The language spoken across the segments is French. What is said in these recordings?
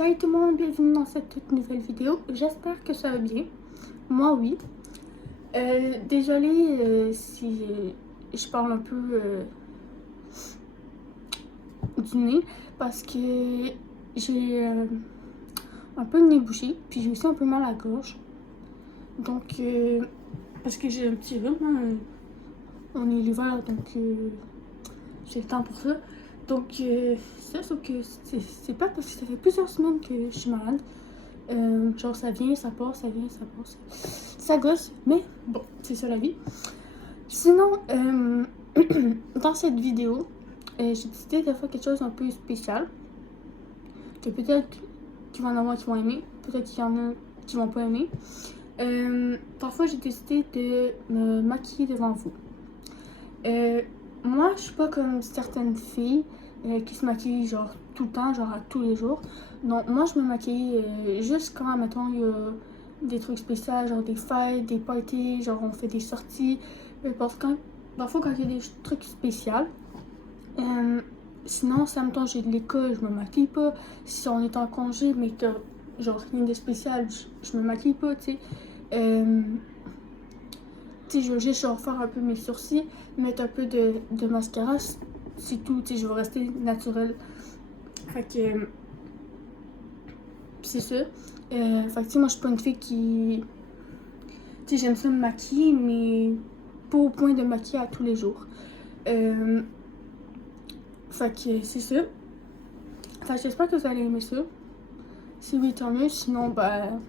Salut tout le monde, bienvenue dans cette toute nouvelle vidéo. J'espère que ça va bien. Moi, oui. Désolée si je parle un peu du nez parce que j'ai un peu le nez bouché, puis j'ai aussi un peu mal à la gorge. Donc, parce que j'ai un petit rhume, hein. On est l'hiver, donc j'ai le temps pour ça. Donc, ça, sauf que c'est pas parce que ça fait plusieurs semaines que je suis malade. Genre, ça vient, ça passe, ça vient, ça passe. Ça gosse, mais bon, c'est ça la vie. Sinon, dans cette vidéo, j'ai décidé de faire quelque chose un peu spécial. Que peut-être qu'il va y en avoir qui vont aimer, peut-être qu'il y en a qui vont pas aimer. Parfois, j'ai décidé de me maquiller devant vous. Moi, je suis pas comme certaines filles qui se maquillent genre tout le temps, genre à tous les jours. Non, moi je me maquille juste quand, mettons, il y a des trucs spéciaux, genre des fêtes, des parties, genre on fait des sorties. Parce que parfois quand il y a des trucs spéciaux. Sinon, si mettons j'ai de l'école, je me maquille pas. Si on est en congé, mais que genre rien de spécial, je me maquille pas, tu sais. Je veux juste genre faire un peu mes sourcils, mettre un peu de mascara, c'est tout, je veux rester naturelle. Fait que c'est ça. Fait que moi je suis pas une fille qui... j'aime ça me maquiller, mais pas au point de me maquiller à tous les jours. Fait que c'est ça. Fait que j'espère que vous allez aimer ça. Si oui, tant mieux, sinon ben...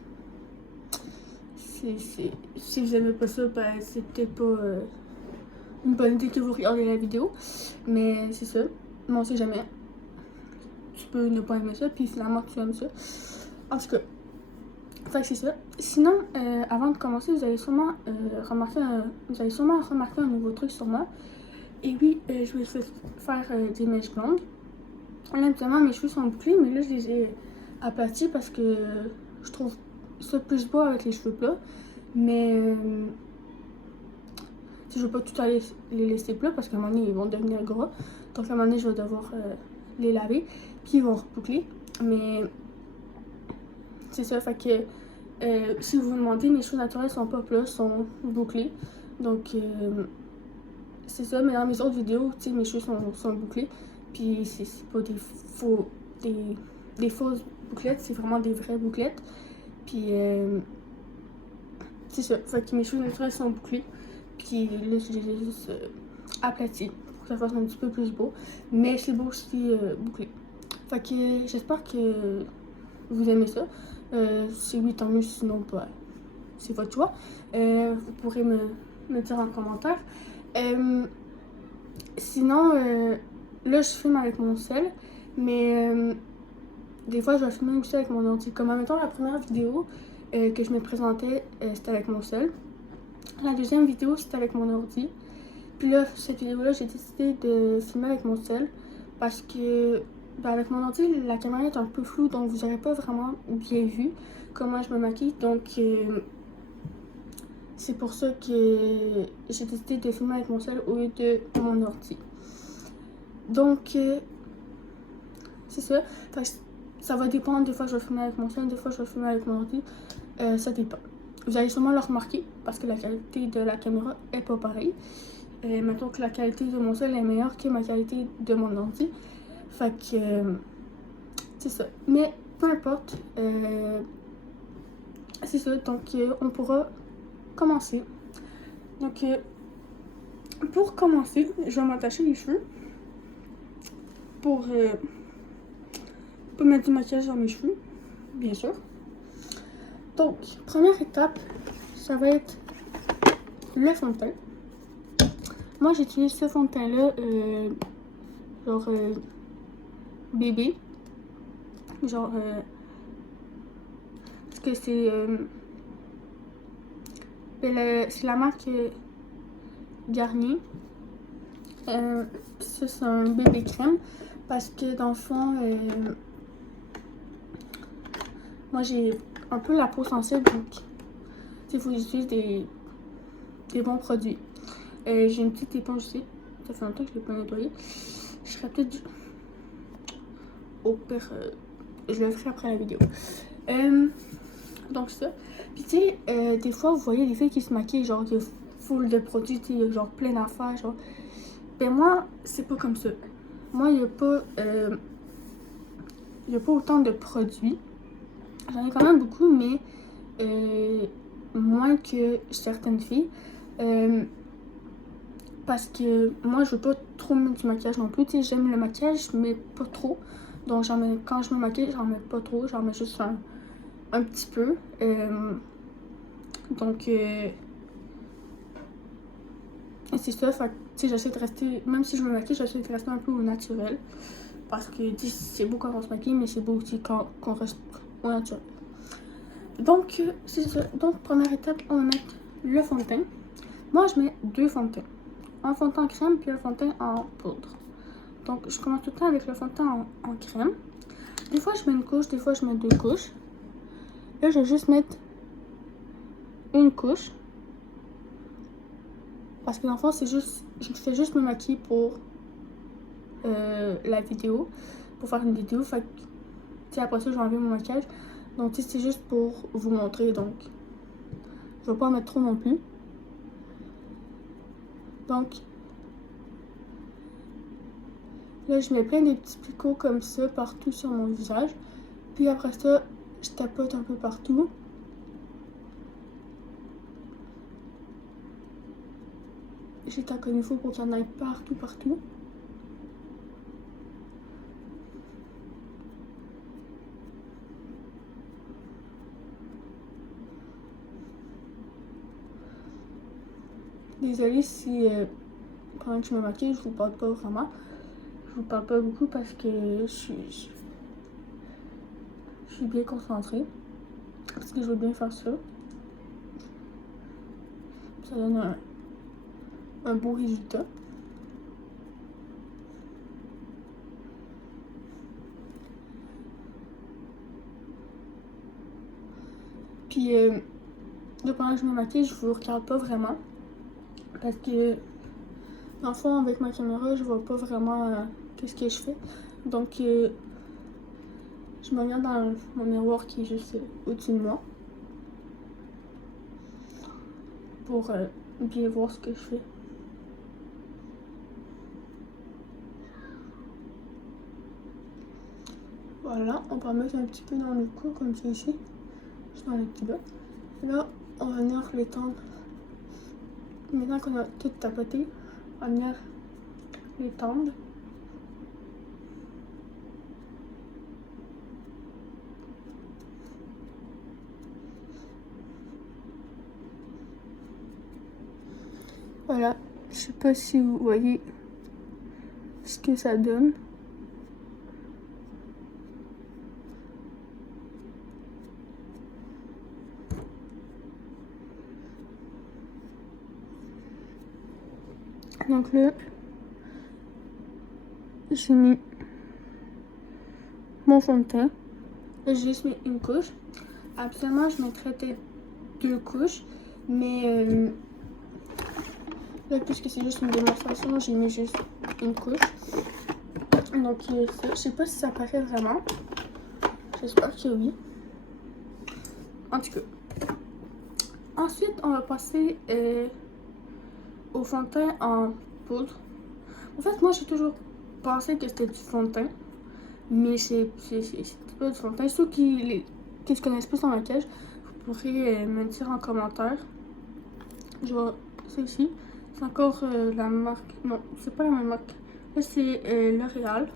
Si vous aimez pas ça, ben c'est peut-être pas une bonne idée que vous regardez la vidéo. Mais c'est ça. Mais on sait jamais. Tu peux ne pas aimer ça, puis finalement tu aimes ça. En tout cas, fait que c'est ça. Sinon, avant de commencer, vous allez sûrement remarquer un nouveau truc sur moi. Et oui, je vais faire des mèches longues. Là, actuellement, mes cheveux sont bouclés, mais là, je les ai aplatis parce que je trouve ça plus beau avec les cheveux plats. Mais je veux pas tout aller les laisser plats parce qu'à un moment donné, ils vont devenir gras. Donc, à un moment donné, je vais devoir les laver, puis ils vont reboucler. Mais c'est ça, fait que si vous vous demandez, mes cheveux naturels sont pas plats, sont bouclés. Donc, c'est ça, mais dans mes autres vidéos, tu sais, mes cheveux sont bouclés. Puis c'est pas des fausses bouclettes, c'est vraiment des vraies bouclettes. Puis c'est ça, fait que mes cheveux naturels sont bouclés. Puis là, je les ai juste aplatis pour que ça fasse un petit peu plus beau. Mais c'est beau aussi bouclé. Fait que j'espère que vous aimez ça. Si oui, tant mieux, sinon, pas. C'est votre choix. Vous pourrez me dire en commentaire. Sinon, là, je filme avec mon sel. Mais des fois, je vais filmer aussi avec mon ordi. Comme, admettons, la première vidéo que je me présentais, c'était avec mon sel. La deuxième vidéo, c'était avec mon ordi. Puis là, cette vidéo-là, j'ai décidé de filmer avec mon sel. Parce que, ben, avec mon ordi, la caméra est un peu floue. Donc, vous n'aurez pas vraiment bien vu comment je me maquille. Donc, c'est pour ça que j'ai décidé de filmer avec mon sel au lieu de mon ordi. Donc, c'est ça. Enfin, ça va dépendre. Des fois, je vais filmer avec mon sel. Des fois, je vais filmer avec mon ordi. Ça dépend. Vous allez sûrement le remarquer parce que la qualité de la caméra est pas pareille. Mettons que la qualité de mon sel est meilleure que ma qualité de mon ordi. Fait que c'est ça. Mais peu importe. C'est ça. Donc on pourra commencer. Donc pour commencer, je vais m'attacher les cheveux. Pour mettre du maquillage dans mes cheveux. Bien sûr. Donc, première étape, ça va être le fond de teint. Moi, j'utilise ce fond de teint-là, genre bébé. Genre, parce que c'est la marque Garnier. Ça, c'est un bébé crème. Parce que dans le fond, moi, j'ai un peu la peau sensible, donc il faut que j'utilise des bons produits. J'ai une petite éponge ici. Ça fait longtemps que je ne l'ai pas nettoyée. Je serais peut-être au pire je le ferai après la vidéo. Donc ça. Puis tu sais, des fois, vous voyez les filles qui se maquillent, genre, qui full de produits, tu sais, genre plein d'affaires, genre. Ben moi, c'est pas comme ça. Moi, il y a pas autant de produits. J'en ai quand même beaucoup, mais moins que certaines filles. Parce que moi, je veux pas trop mettre du maquillage non plus. Tu sais, j'aime le maquillage, mais pas trop. Donc, quand je me maquille, j'en mets pas trop. J'en mets juste un petit peu. Donc, c'est ça. Fait que, tu sais, j'essaie de rester, même si je me maquille, j'essaie de rester un peu au naturel. Parce que, tu sais, c'est beau quand on se maquille, mais c'est beau aussi quand on reste au naturel. Donc, c'est ça. Donc, première étape, on va mettre le fond de teint. Moi, je mets 2 fonds de teint. Un fond de teint en crème, puis un fond de teint en poudre. Donc, je commence tout le temps avec le fond de teint en crème. Des fois, je mets une couche, des fois, je mets 2 couches. Là, je vais juste mettre une couche. Parce que dans le fond, c'est juste, je fais juste me maquiller pour la vidéo. Pour faire une vidéo. Fait que, tu sais, après ça, je vais enlever mon maquillage. Donc, tu sais, c'est juste pour vous montrer. Donc, je vais pas en mettre trop non plus. Donc, là, je mets plein de petits picots comme ça partout sur mon visage. Puis après ça, je tapote un peu partout. J'ai tac comme il faut pour qu'il y en ait partout. Désolée si pendant que je me maquille, je vous parle pas vraiment. Je vous parle pas beaucoup parce que je suis bien concentrée. Parce que je veux bien faire ça. Ça donne un beau résultat. Puis là, pendant que je me maquille, je vous regarde pas vraiment. Parce que dans le fond, avec ma caméra, je vois pas vraiment qu'est-ce que je fais. Donc, je me regarde dans mon miroir qui est juste au-dessus de moi. Pour bien voir ce que je fais. Voilà, on va mettre un petit peu dans le cou comme ça ici. Juste dans les petits bas. Là, on va venir l'étendre. Maintenant qu'on a tout tapoté, on va venir l'étendre. Voilà, je sais pas si vous voyez ce que ça donne. Donc là, j'ai mis mon fond de teint. Là, j'ai juste mis une couche. Absolument, je mettrais peut-être 2 couches. Mais là, puisque c'est juste une démonstration, j'ai mis juste une couche. Donc, je sais pas si ça paraît vraiment. J'espère que oui. En tout cas. Ensuite, on va passer au fond de teint en poudre. En fait, moi, j'ai toujours pensé que c'était du fond de teint. Mais c'est pas du fond de teint. Ceux qui se connaissent plus en maquillage, vous pourrez me dire en commentaire. Je vois ça ici. C'est encore la marque. Non, c'est pas la même marque. Là, c'est L'Oréal.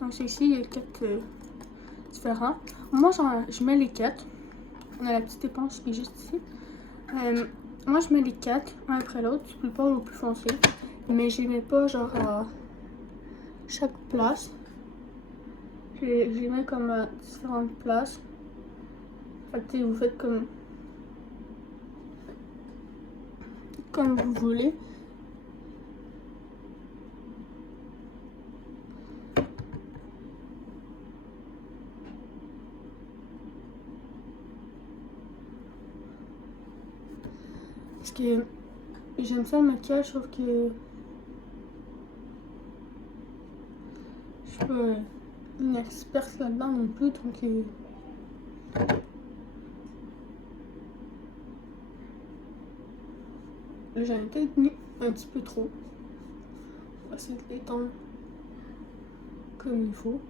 Donc, c'est ici, il y a 4 différents. Moi, je mets les 4. On a la petite éponge qui est juste ici. Moi, je mets les 4, un après l'autre, du plus pâle au plus foncé. Mais je les mets pas genre à chaque place. Je les mets comme à différentes places. Fait que vous faites comme vous voulez. Parce que j'aime ça le maquillage, sauf que je sais pas, une experte là-dedans non plus, donc j'en ai peut-être mis un petit peu trop. On va essayer de l'étendre comme il faut.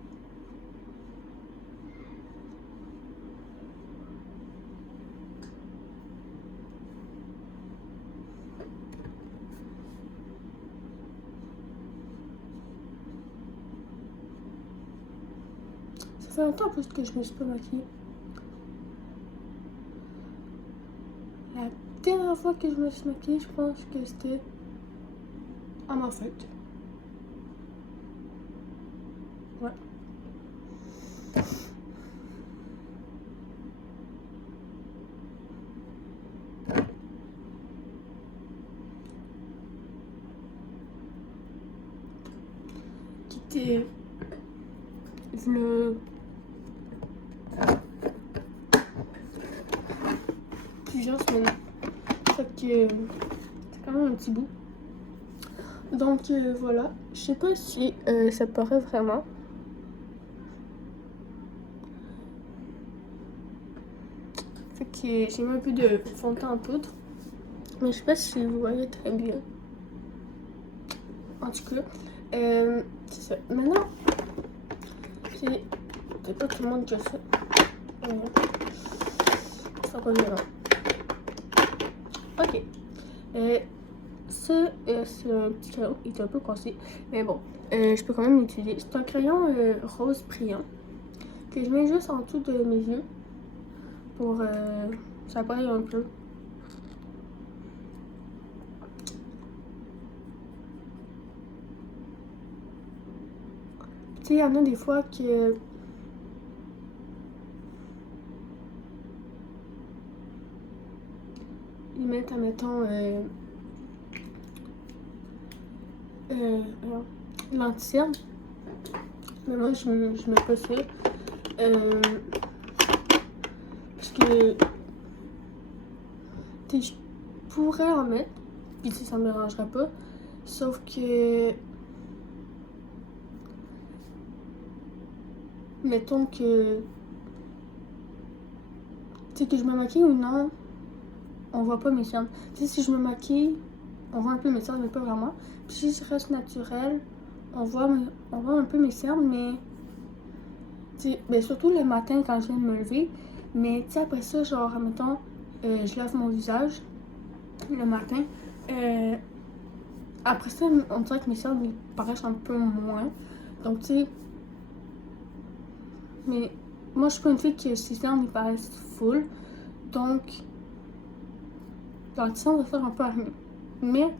Ça fait longtemps en plus que je me suis pas maquillée. La dernière fois que je me suis maquillée, je pense que c'était à ma fête. Ouais. Qui était le plusieurs semaines. Fait que c'est quand même un petit bout. Donc voilà, je sais pas si ça paraît vraiment. Fait que j'ai mis un peu de fond de teint en poudre. Mais je sais pas si vous voyez très bien. En tout cas, c'est ça. Maintenant, c'est pas tout le monde qui a ça. Ça pas violent. Ok. Ça, c'est un petit crayon. Il est un peu cassé. Mais bon, je peux quand même l'utiliser. C'est un crayon rose brillant que je mets juste en dessous de mes yeux pour ça brille un peu. Tu sais, il y en a des fois que ils mettent, admettons, l'anti-cerne. Mais moi, je mets pas ça. Parce que je pourrais en mettre, puis ça me dérangerait pas. Sauf que, mettons que, tu sais, que je me maquille ou non, on voit pas mes cernes. Tu sais, si je me maquille, on voit un peu mes cernes, mais pas vraiment. Puis si je reste naturel, on voit un peu mes cernes, mais tu sais, ben, surtout le matin quand je viens de me lever. Mais tu sais, après ça, genre, admettons, je lave mon visage le matin. Après ça, on dirait que mes cernes ils paraissent un peu moins. Donc, tu sais, mais moi, je suis pas une fille que ses cernes ils paraissent full. Donc, l'anti-cerne va faire un peu armé. Mais,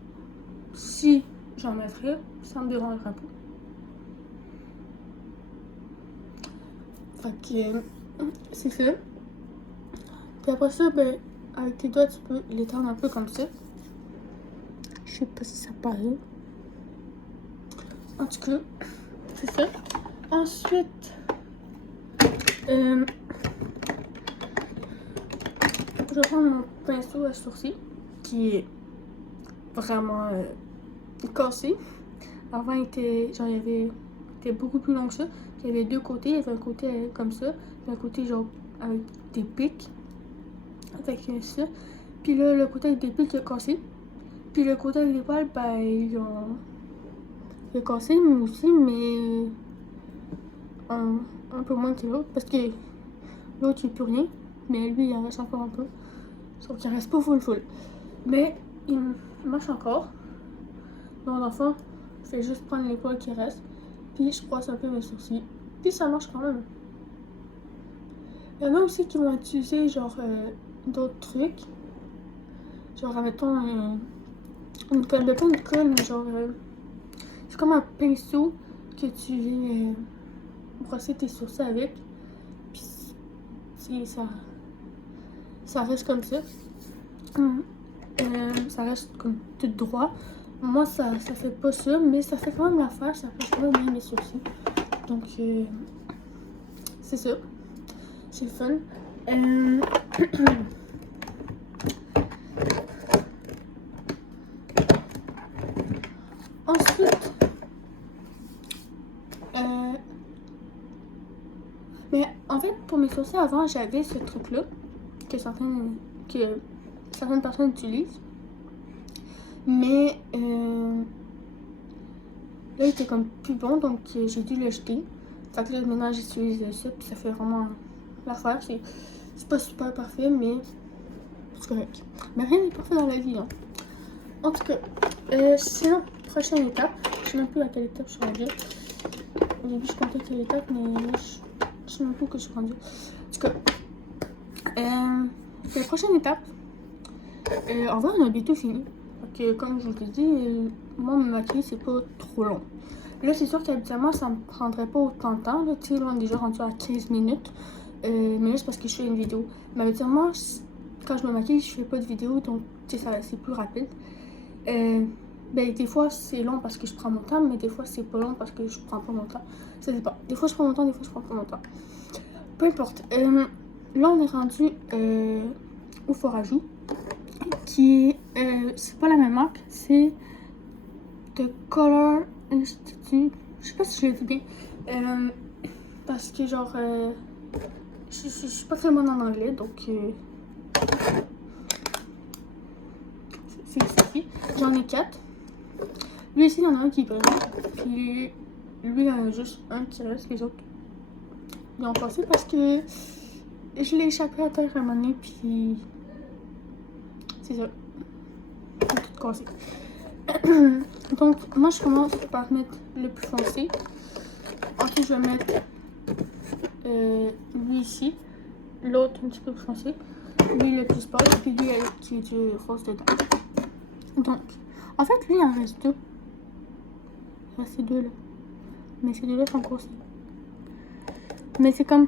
si j'en mettrais, ça me dérangera pas. Fait que, c'est ça. Puis après ça, ben, avec tes doigts, tu peux l'étendre un peu comme ça. Je sais pas si ça paraît. En tout cas, c'est ça. Ensuite, je vais prendre mon pinceau à sourcils qui est vraiment cassé. Avant, il était beaucoup plus long que ça. Il y avait deux côtés. Il y avait un côté comme ça, et un côté genre avec des pics. Avec ça. Puis là, le côté avec des pics, il a cassé. Puis le côté avec des poils, ben, il a cassé, moi aussi, mais un peu moins que l'autre. Parce que l'autre, il n'y a plus rien. Mais lui, il en reste encore un peu. Sauf qu'il reste pas full. Mais il marche encore. Donc, dans le fond, je fais juste prendre les poils qui restent. Puis je croise un peu mes sourcils. Puis ça marche quand même. Il y en a aussi qui vont utiliser genre d'autres trucs. Genre, admettons, une colle, mais pas une colle, mais genre, c'est comme un pinceau que tu viens brosser tes sourcils avec. Puis ça reste comme ça. Ça reste comme tout droit. Moi, ça fait pas ça, mais ça fait quand même l'affaire. Ça fait quand même bien mes sourcils. Donc, c'est ça. C'est fun. Ensuite, Mais en fait, pour mes sourcils avant, j'avais ce truc-là que certaines personnes utilisent. Mais là, il était comme plus bon, donc j'ai dû le jeter. Fait que là, maintenant, j'utilise ça, puis ça fait vraiment l'affaire. C'est pas super parfait, mais c'est correct. Mais rien n'est parfait dans la vie, hein. En tout cas, sinon, prochaine étape. Je sais même plus à quelle étape je suis rendue. Au début, je comptais quelle étape, mais là, je sais même plus que je suis rendue. En tout cas, la prochaine étape, en vrai, on a bientôt fini. Donc, comme je vous l'ai dit, moi, me maquiller, c'est pas trop long. Là, c'est sûr qu'habituellement, ça me prendrait pas autant de temps. Tu sais, là, on est déjà rendu à 15 minutes. Mais là, c'est parce que je fais une vidéo. Mais habituellement, quand je me maquille, je fais pas de vidéo, donc tu sais, c'est plus rapide. Ben, des fois, c'est long parce que je prends mon temps, mais des fois, c'est pas long parce que je prends pas mon temps. Ça dépend. Des fois, je prends mon temps, des fois, je prends pas mon temps. Peu importe. Là, on est rendu au fort à joues, qui est, c'est pas la même marque, c'est The Color Institute. Je sais pas si je le dis bien. Parce que, genre, je suis pas très bonne en anglais, donc c'est ici. J'en ai 4. Lui ici, il y en a un qui brille. Puis lui, il y en a juste un qui reste. Les autres, ils ont passé parce que je l'ai échappé à terre à un moment donné. Puis c'est ça. Tout cassé. Donc, moi, je commence par mettre le plus foncé. Ensuite, je vais mettre lui ici. L'autre un petit peu plus foncé. Lui, le plus pâle. Puis lui, qui est du rose dedans. Donc, en fait, lui, il en reste deux. Il reste ces deux-là. Mais ces deux-là sont grossis. Mais c'est comme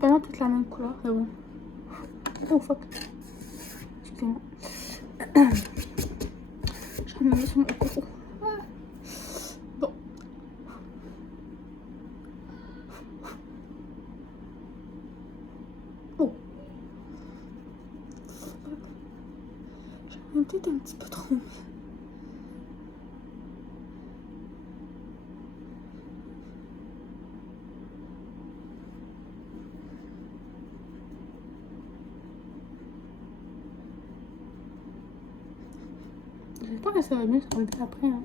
vraiment toute la même couleur. Mais bon. Oh fuck. Excusez-moi. Je me mets sur mon cou. Bon. Oh. J'en ai peut-être un petit peu trop. J'espère que ça va mieux se relever après. Hein.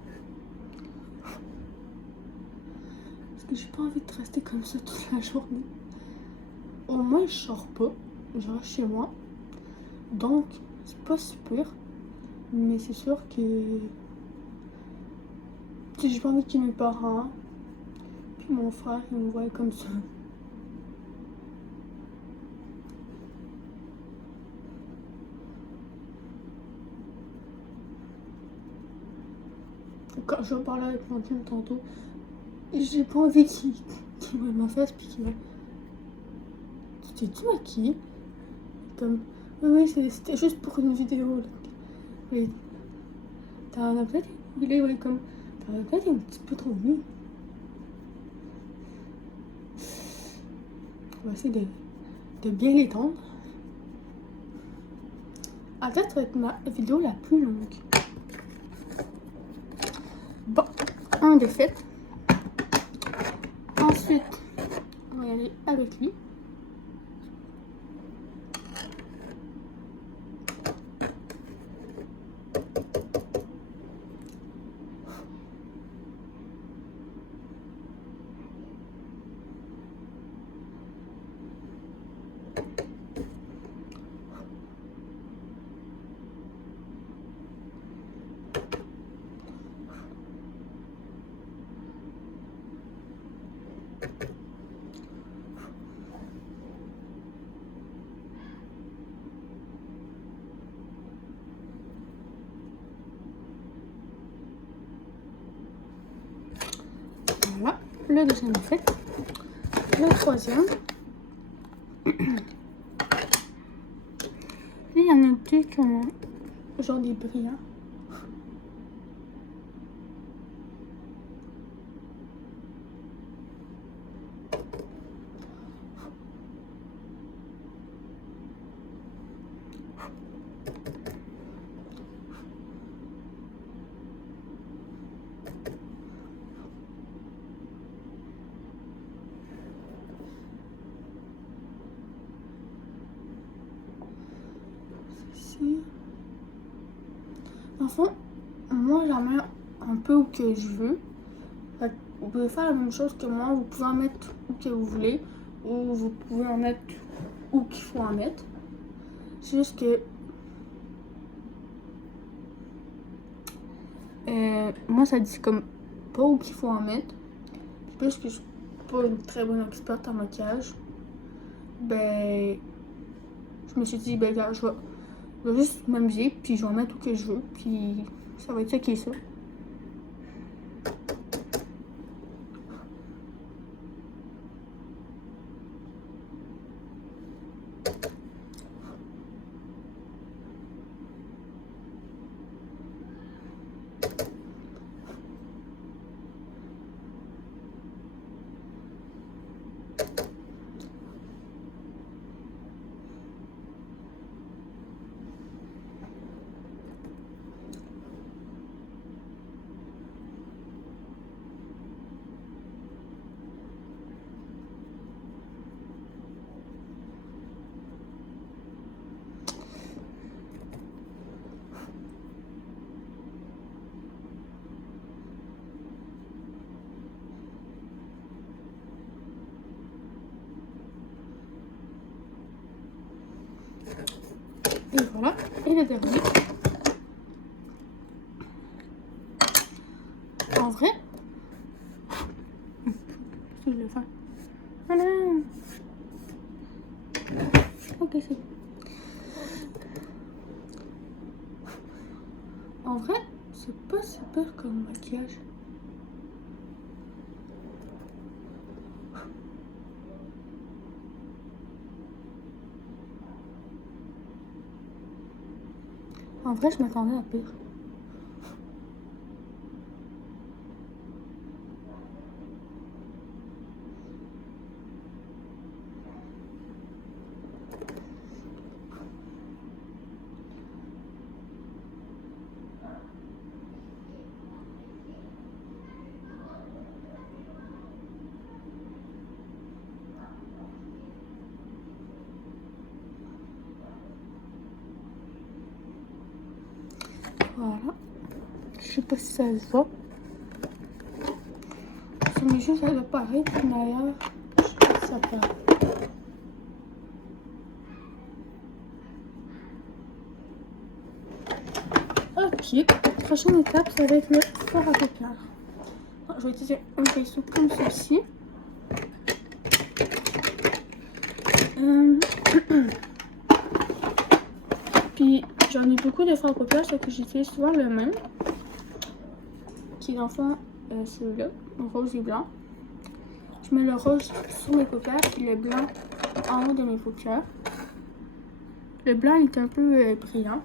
Parce que j'ai pas envie de rester comme ça toute la journée. Au moins, je sors pas. Je reste chez moi. Donc, c'est pas super. Mais c'est sûr que j'ai pas envie que mes parents puis mon frère ils me voient comme ça. Quand je parlais avec Fantine tantôt, j'ai pas envie qu'il voit ma face puis qu'il me... Tu t'es-tu maquillée? Comme... Oui, c'était juste pour une vidéo. Là. Et t'en as peut-être... Il est comme... T'en as peut-être un petit peu trop mis. On va essayer de bien l'étendre. En fait, ça va être ma vidéo la plus longue. Bon, un de fait. Ensuite, on va y aller avec lui. Voilà, le deuxième est fait. Le troisième. Il y en a deux qui ont genre des brillants. ici. Enfin, moi j'en mets un peu où que je veux. Fait que vous pouvez faire la même chose que moi, vous pouvez en mettre où que vous voulez, ou vous pouvez en mettre où qu'il faut en mettre. C'est juste que moi ça dit comme pas où qu'il faut en mettre. Plus que je suis pas une très bonne experte en maquillage, ben je me suis dit ben gars, je vais juste m'amuser, puis je vais en mettre où que je veux, puis ça va être ça qui est ça. Et voilà, et le dernier. En vrai, je le fais. Voilà. Ok, c'est bon. En vrai, c'est pas super comme maquillage. En vrai, je m'attendais à pire. Voilà. Je sais pas si ça se voit. Sur mes yeux, ça doit paraître, mais ailleurs, je sais pas si ça paraît. Ok, prochaine étape, ça va être le fard à paupières. Je vais utiliser un pinceau comme ceci. Puis j'en ai beaucoup de fards à paupières, c'est que j'utilise souvent le même. Qui est dans le fond celui-là, rose et blanc. Je mets le rose sur mes paupières et le blanc en haut de mes paupières. Le blanc est un peu brillant.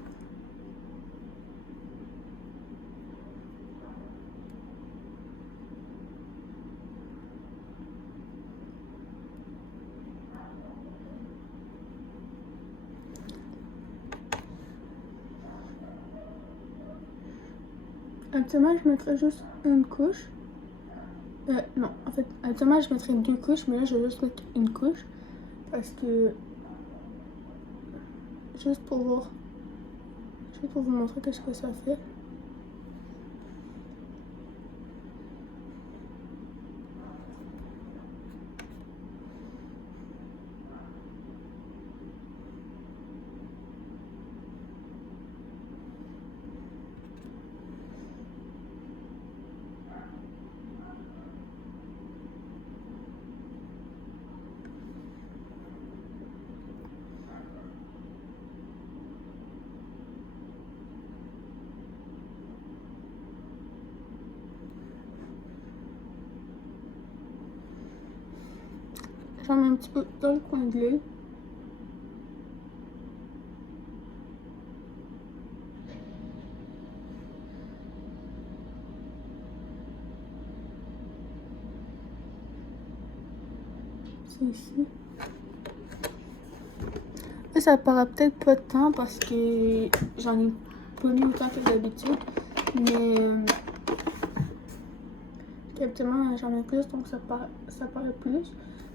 Actuellement, je mettrais juste une couche. Non, en fait, actuellement, je mettrais 2 couches, mais là, je vais juste mettre une couche. Parce que... Juste pour vous montrer qu'est-ce que ça fait. J'en mets un petit peu dans le coin de l'œil. C'est ici. Et ça paraît peut-être pas de temps parce que j'en ai pas mis autant que d'habitude. Mais habituellement j'en mets plus, donc ça paraît plus.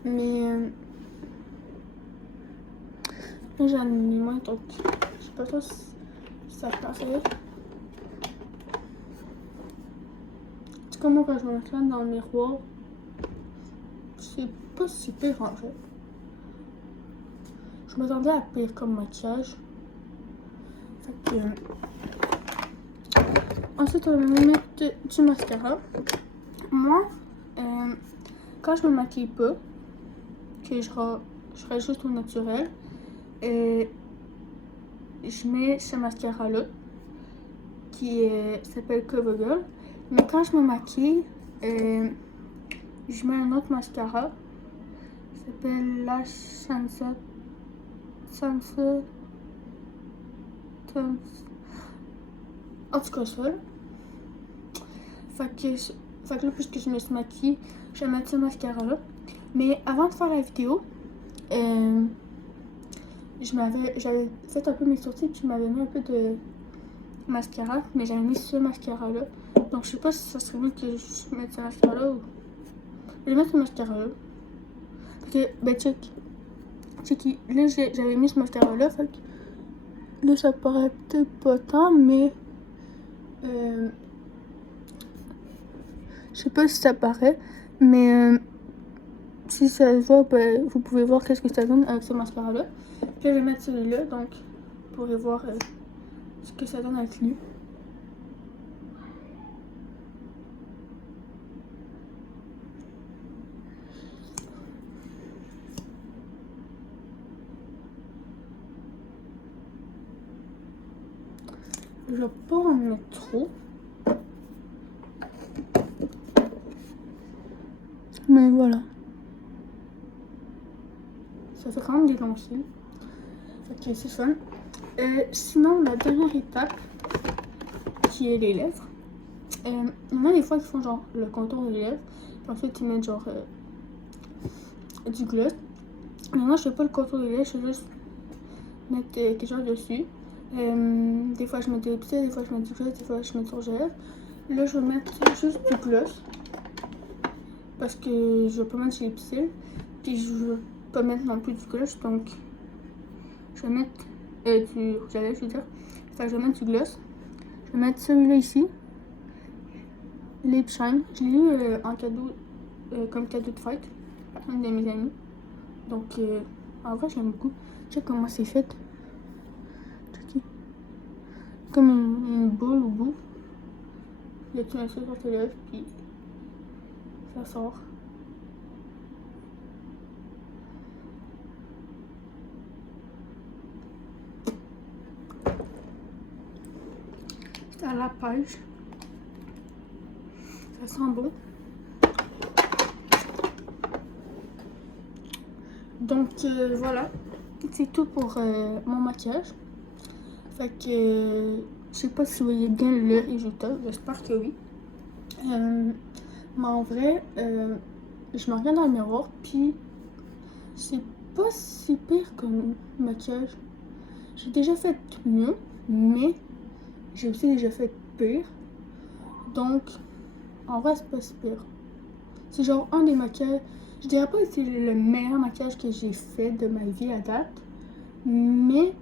Mais Là, j'en ai mis moins, donc je sais pas trop si ça passait. En tout cas, moi, quand je me regarde dans le miroir, c'est pas si pire en fait. Je m'attendais à pire comme maquillage. Fait que... Ensuite, on va mettre du mascara. Moi, quand je me maquille pas, que je serai juste au naturel, je mets ce mascara-là, qui s'appelle CoverGirl. Mais quand je me maquille, je mets un autre mascara, qui s'appelle Lash Sunset. En tout cas, ça. Fait que là, puisque je me suis maquillée, je vais mettre ce mascara-là. Mais avant de faire la vidéo, j'avais fait un peu mes sourcils, puis je m'avais mis un peu de mascara, mais j'avais mis ce mascara-là. Donc, je sais pas si ça serait mieux que je mette ce mascara-là ou... Je vais mettre ce mascara-là. Fait que, ben, check. Là, j'avais mis ce mascara-là, fait que... Là, ça paraît peut-être pas tant, mais... Je sais pas si ça paraît, mais si ça se voit, ben, vous pouvez voir qu'est-ce que ça donne avec ce mascara-là. Puis là, je vais mettre celui-là, donc vous pourrez voir ce que ça donne avec lui. Je vais pas en mettre trop. Mais voilà. Ça fait quand même des longs cils. Ok, c'est fun. Sinon, la dernière étape, qui est les lèvres. Il y en a des fois qui font genre le contour des lèvres. Puis ensuite, ils mettent genre du gloss. Mais moi, je fais pas le contour des lèvres, je fais juste mettre quelque chose dessus. Des fois, je mets des lipsticks, des fois, je mets du gloss, des fois, je mets du rouge à lèvres. Là, je vais mettre juste du gloss. Parce que je vais pas mettre du lipstick. Puis je veux pas mettre non plus du gloss, donc je vais mettre du rouge à lèvres, je veux dire. Enfin, je vais mettre du gloss. Je vais mettre celui-là ici. Lip Shine. Je l'ai eu en cadeau, comme cadeau de fête par une de mes amies. Donc, en vrai, j'aime beaucoup. Check comment c'est fait. Check. Comme une boule au bout. Là, tu mets ça sur tes lèvres, puis ça sort. C'est à la pêche. Ça sent bon. Donc voilà, c'est tout pour mon maquillage. Fait que je sais pas si vous voyez bien le résultat, j'espère que oui. Mais en vrai, je me regarde dans le miroir, puis c'est pas si pire comme maquillage. J'ai déjà fait mieux, mais j'ai aussi déjà fait pire. Donc, en vrai, c'est pas si pire. C'est genre un des maquillages. Je dirais pas que c'est le meilleur maquillage que j'ai fait de ma vie à date, mais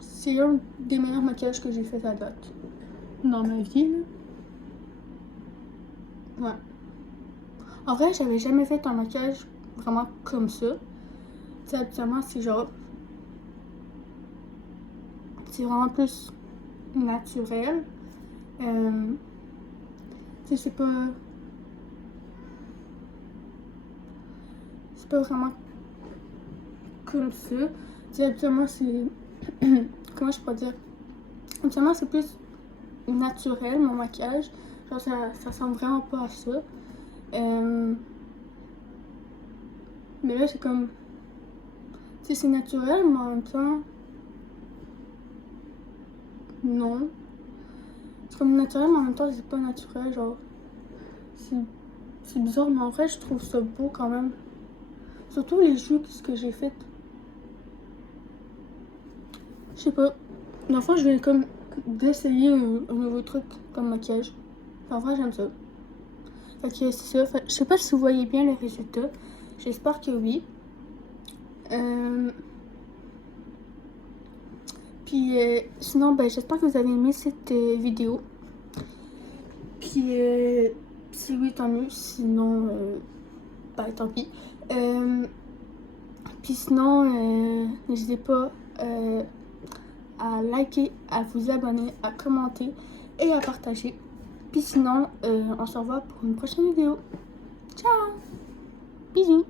c'est un des meilleurs maquillages que j'ai fait à date dans ma vie. Là. Ouais. En vrai, j'avais jamais fait un maquillage vraiment comme ça. Tu sais, habituellement, c'est genre. C'est vraiment plus naturel. Tu sais, c'est pas. C'est pas vraiment comme ça. Tu sais, habituellement, c'est. Comment je pourrais dire? Habituellement, c'est plus naturel, mon maquillage. Genre, ça ressemble vraiment pas à ça. Mais là, c'est comme. Tu sais, c'est naturel, mais en même temps. Non. C'est comme naturel, mais en même temps, c'est pas naturel. Genre. C'est bizarre, mais en vrai, je trouve ça beau quand même. Surtout les joues, ce que j'ai fait. Je sais pas. La fois, je vais comme d'essayer un nouveau truc comme maquillage. En vrai, j'aime ça. Fait que c'est ça. Je sais pas si vous voyez bien le résultat. J'espère que oui. Puis sinon, ben, j'espère que vous avez aimé cette vidéo. Puis si oui, tant mieux. Sinon, ben, tant pis. Puis sinon, n'hésitez pas à liker, à vous abonner, à commenter et à partager. Puis sinon, on se revoit pour une prochaine vidéo. Ciao! Bisous!